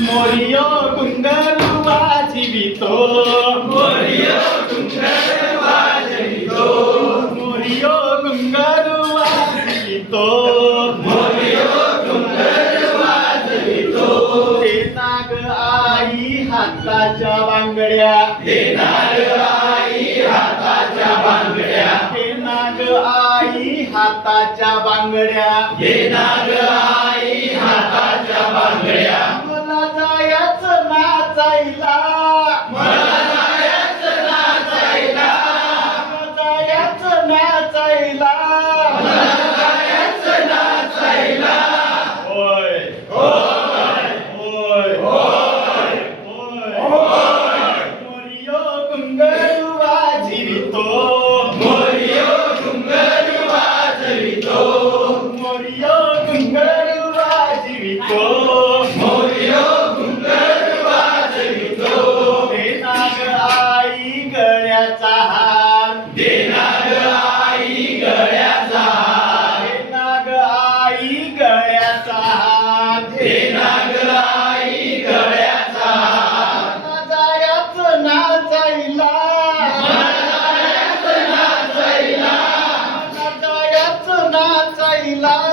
Moreau घुंगरू वाजवितो. Moreau घुंगरू वाजवितो. Moreau घुंगरू वाजवितो. मोरियो घुंगरू वाजवितो. ते नाग आई हाताच्या बांगड्या. ते नाग आई हाताच्या बांगड्या. ते नाग आई हाताच्या बांगड्या. हे नाग आई ಇಲ್ಲ எல்லாரும்